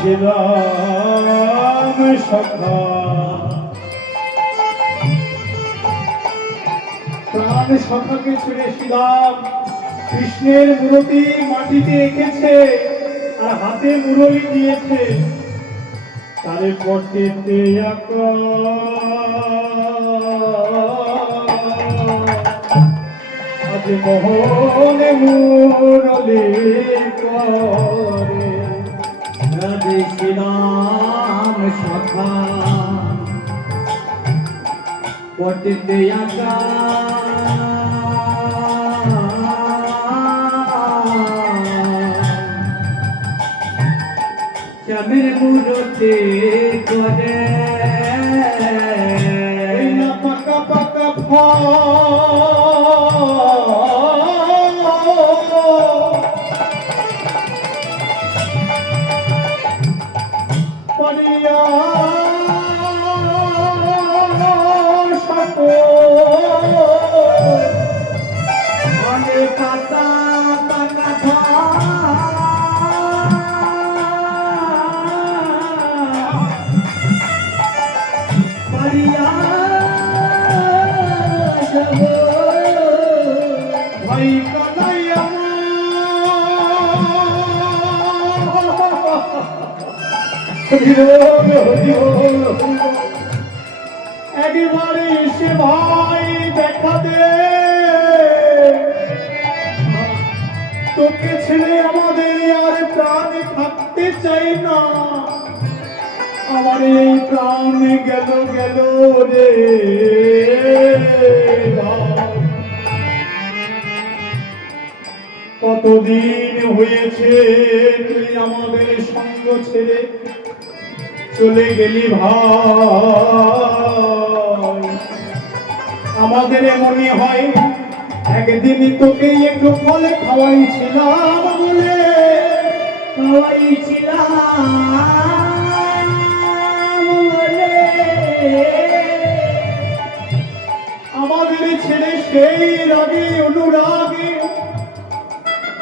ছিলাম সখা প্রাণ সখাকে ছেড়েছিলাম কৃষ্ণের মূর্তি মাটিতে এঁকেছে আর হাতে মুরলি দিয়েছে তারে পড়তে আজ মোহনে মুরলি করে রাধে শ্রীরাম সখা পটিতে আকা চামের মুরতে করে না পাকা পাকা ফল পড়িয়া অনেক পাতা পাকা পারিয়া যাব ভাই কানাইয়া একবারে এসে ভাই দেখা দে তোকে ছেড়ে আমাদের আর প্রাণে থাকতে চাই না আমার এই প্রাণ গেল গেল রে কতদিন হয়েছে তুই আমাদের সঙ্গ ছেড়ে চলে গেলি ভাই আমাদের মনে হয় একদিন তোকে একটু ফল খাওয়াইছিলাম বলে আমাদের ছেড়ে সেই রাগে অনুরাগে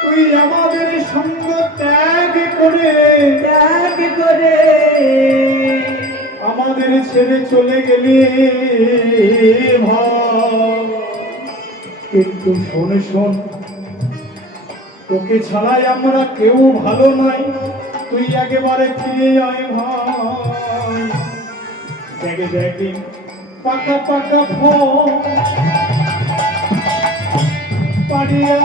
তুই আমাদের সঙ্গ ত্যাগ করে আমাদের ছেড়ে চলে গেলি ভাই কিন্তু শোন শোন তোকে ছাড়াই আমরা কেউ ভালো নাই তুই একেবারে ফিরে আয় ভাই দেখে দেখি পাকা পাকা ফল পাড়িয়া